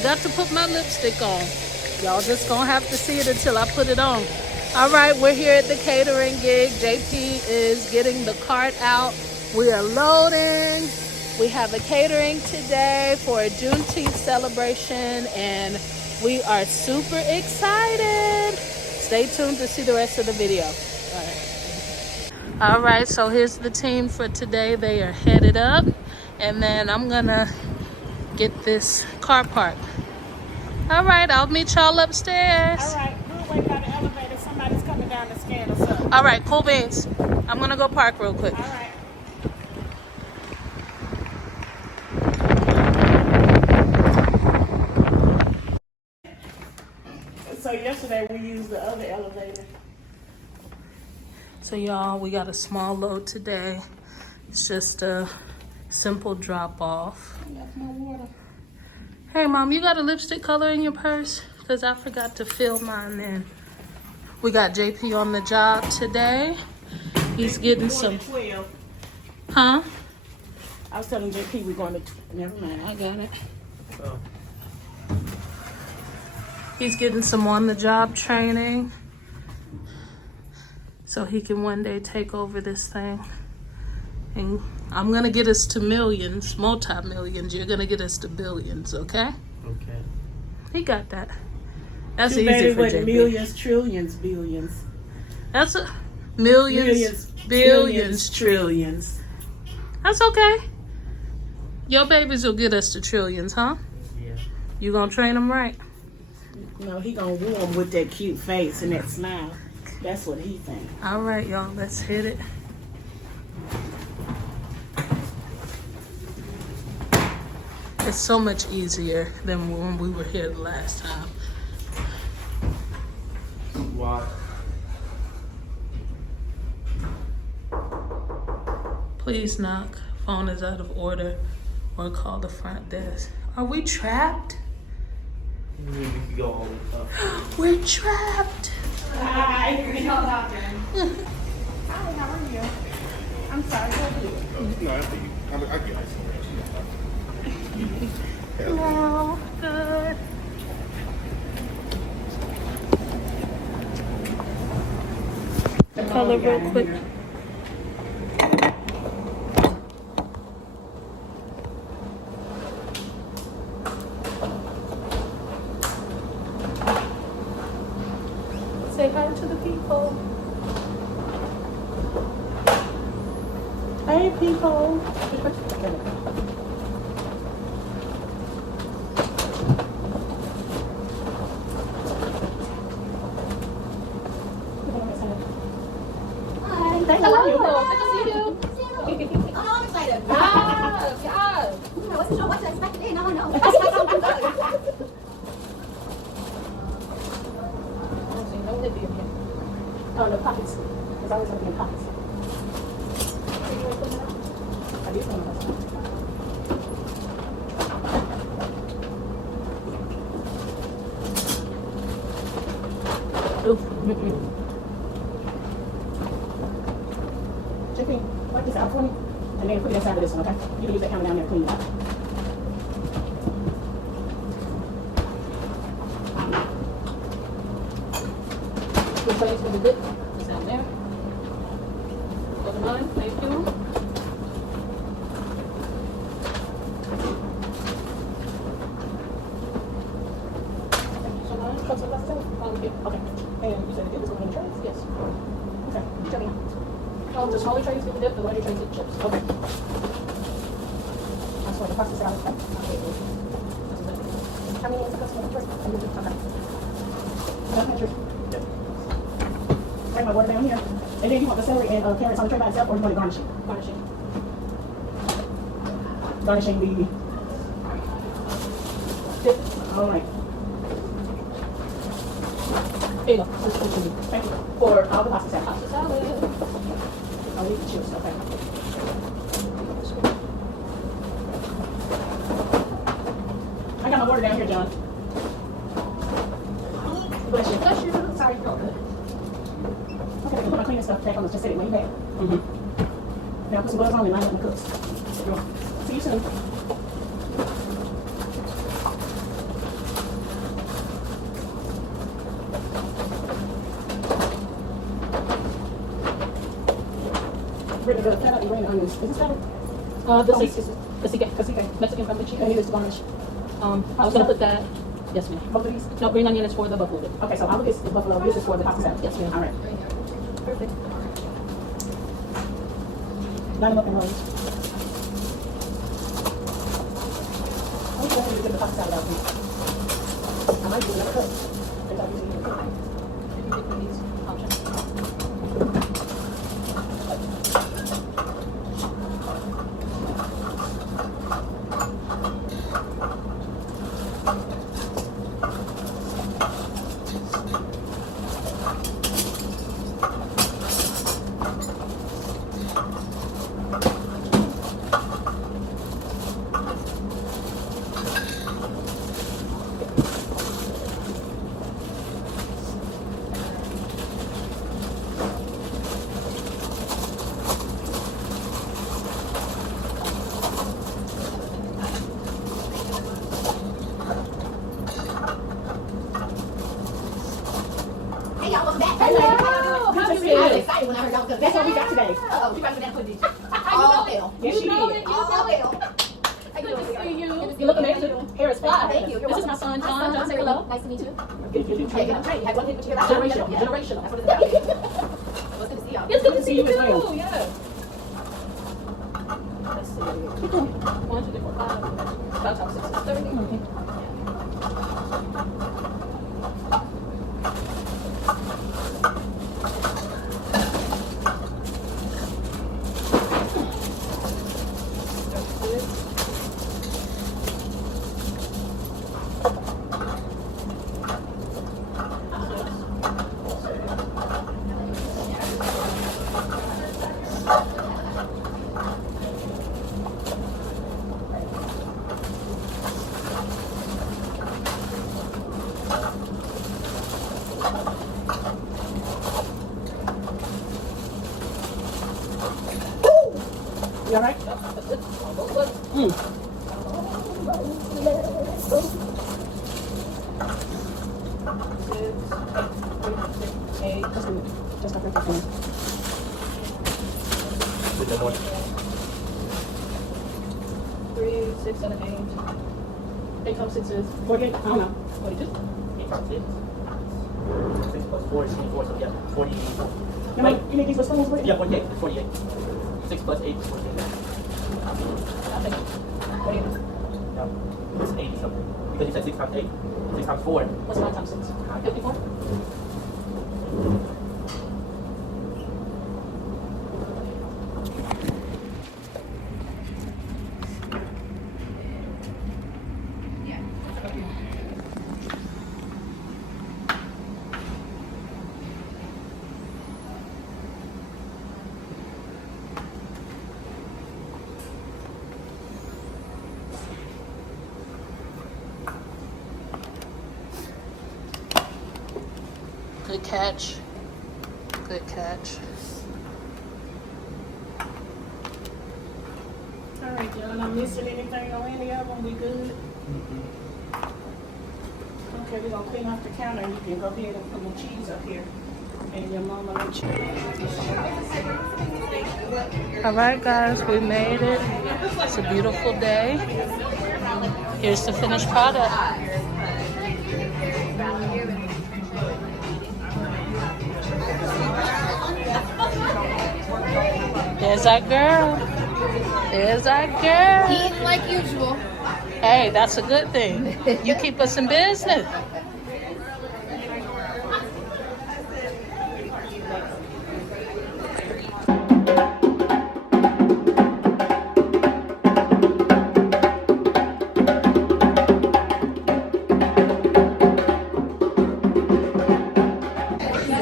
forgot to put my lipstick on. Y'all just gonna have to see it until I put it on. All right, we're here at the catering gig. JP is getting the cart out. We are loading. We have a catering today for a Juneteenth celebration, and we are super excited. Stay tuned to see the rest of the video. All right, so here's the team for today. They are headed up, and then I'm gonna get this car parked. All right, I'll meet y'all upstairs. All right, we'll wait by the elevator. Somebody's coming down to scan us up. All right, cool beans. I'm gonna go park real quick. All right. So yesterday we used the other elevator. So y'all, we got a small load today. It's just a simple drop off. I left my water. Hey mom, you got a lipstick color in your purse? Because I forgot to fill mine in. We got JP on the job today. He's getting some. 12. Huh? I was telling JP we're going to. Never mind, I got it. Oh. He's getting some on the job training so he can one day take over this thing. And I'm gonna get us to millions, multi-millions. You're gonna get us to billions, okay? Okay. He got that. That's Too easy bad it for wasn't JP. millions, trillions, billions. That's a millions, billions, trillions. That's okay. Your babies will get us to trillions, huh? Yeah. You gonna train them right? No, he gonna woo him with that cute face and that smile. That's what he think. All right, y'all, let's hit it. It's so much easier than when we were here the last time. Why? Please knock. Phone is out of order, or call the front desk. Are we trapped? We can go all the way up. We're trapped. Hi. Hi, how are you? I'm sorry, how are you? No, after you. I get it. Hello. Good. The color real quick. Say hi to the people. Hey, people. Hi. How are you? Oh, I'm excited. Yeah. I wasn't sure what to expect today. No. I expect something good. Oh, no pockets. There's always something in pockets. I do some of those. Jiffy, wipe this out for me, and then put it inside of this one, okay? You can use that camera down there to clean it up. This plate's gonna be good. It's down there. Open mine. Thank you. Okay. And you said it was one of the trays? Yes. Okay. Tell me. The smaller trays get the dip, the larger trays get chips. Okay. I just want to pass this out. Okay. How many is the customer first? Okay. Bring my water down here. And then you want the celery and carrots on the tray by itself, or you want it garnishing? Garnishing. Garnishing the dip. All right. Here you go. Thank you. For all the pasta salad. Pasta salad. I'll leave the chips. Okay. I got my water down here, John. Bless you. Bless you. Sorry, no good. Okay, I can put my cleaning stuff back on. Just set it way back. Now put some gloves on and line up my cooks. See you soon. written the feta and green onions. Is this feta? This is cacique, Mexican friendly chicken. And it is garnish. I was gonna put that. Yes, ma'am. Both of these? No, green onion is for the buffalo dip. Okay, so I'll look at the buffalo. This is for the pasta salad. Yes, ma'am. All right. Perfect. Line them up in rows. I'm going to get the pasta salad out here. I might do another cup. If I'm using the cup. If you pick these options. Hey, y'all, welcome back. Hello. How you I was been? excited when I heard y'all was gonna That's what we got today. Uh-oh, she probably pudding. How All you know hell. it? Yes, she You know did. it. All hell. How you Good doing, to see you. You look amazing. Hair is fly. Thank you. You're This is welcome. my son, Hi, John. John, say How are hello. you? Nice to meet you. Hey, Hey, I'm great. You had one hit, but you hear about Generational. Yeah. Generational. That's what it's about. Well, it's good to see y'all. It's good to see you as well. too. Yeah. Let's see. Keep going. 1, 2, 3, 4, 5. About top 6. Is everything okay? You all right? That's good. Almost good. Eight. Just a minute. Just a minute. With the one. 3, 6, 7, 8. 8 times 6 is 48. I don't know. 42. 8 times 6. 6 plus 4 is 24, so yeah, 40. You need these with spoons with? Yeah, 48. It's 48. 6 plus 8 is 48. I'll take it. 48. Yeah. It's 80 something. Because you said 6 times 8. 6 times 4. What's 9 times 6? 54? Good catch. Good catch. All right, John. I'm missing anything on any of them? We good? Okay, we're gonna clean off the counter. You can go ahead and put the cheese up here. And your mama let you. All right, guys, we made it. It's a beautiful day. Here's the finished product. There's our girl. There's our girl. Eating like usual. Hey, that's a good thing. You keep us in business.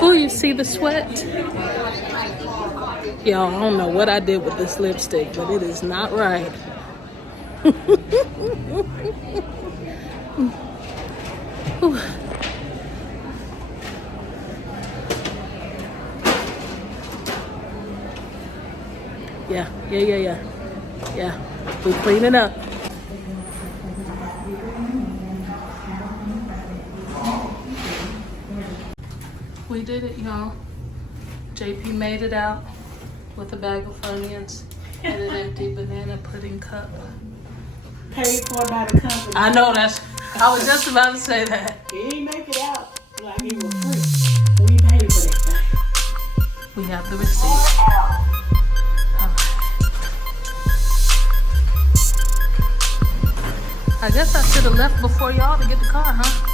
Oh, you see the sweat? Y'all, I don't know what I did with this lipstick, but it is not right. Ooh. Yeah. We clean it up. We did it, y'all. JP made it out. with a bag of Funyuns and an empty banana pudding cup. Paid for by the company. I know that's. I was just about to say that. He ain't make it out like it was free. We paid for that thing. We have the receipt. I guess I should have left before y'all to get the car, huh?